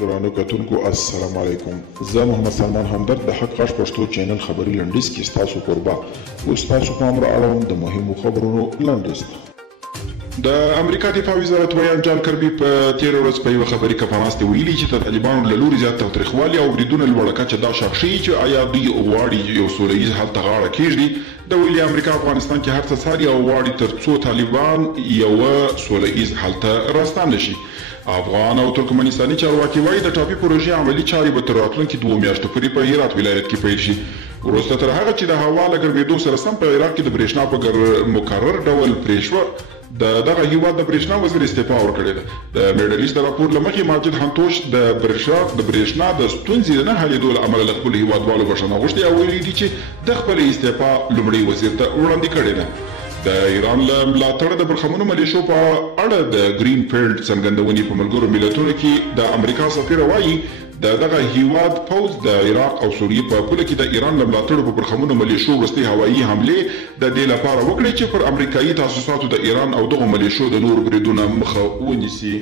درانه کتونکو السلام علیکم. زه محمد سلمان همدرد د حق غږ پښتو چینل خبري لنډیز کې ستاسو کوربه او ستاسو پام را اړوم د مهمو خبرونو لنډیز ته. د امریکا دفاع وزارت ویان جان کربي په تېره ورځ په یوه خبري کنفرانس کې ویلي چې د طالبانو له لوري زیات تاوتریخوالي او بریدونه لوړه کچه دا شک ښیي چې آیا دوی غواړي یو سوله ییز حل ته غاړه کېږدي. د ویلي امریکا افغانستان کې هر څه څاري او غواړي تر څو طالبان یوه سوله ییز حل ته راستانه شي. افغان او ترکمنستاني چارواکي وایي د ټاپي پروژې عملي چارې به تر راتلونکي 2 میاشتو پورې په هرات ولایت کې پیل شي. وروسته تر هغه چې د هوا له ګرمېدو سره سم په عراق کې د برېښنا په مکرر ډول پرې شوه، دغه هیواد د برېښنا وزیر استعفا ورکړې ده. د میډل ایسټ راپور له مخې ماجد حنتوش د برېښنا د ستونزې د نه حلېدو له امله له خپلو هیوادوالو بښنه غوښتې او ویلي دي چې د خپلې استعفا لومړي وزیر ته وړاندې کړې ده. د ایران له ملاتړه د برخمنو ملیشو په اړه د گرین فیلډ څرګندونې په ملګرو ملتونو کې د امریکا سفیر وایي دغه هیواد پوځ د عراق او سوریې په پوله کې د ایران له ملاتړو په برخمنو ملیشو وروستۍ هوایي حملې د دې لپاره وکړي چې پر امریکایي تاسیساتو د ایران او دغو ملیشو د نورو بریدونو مخه ونیسي.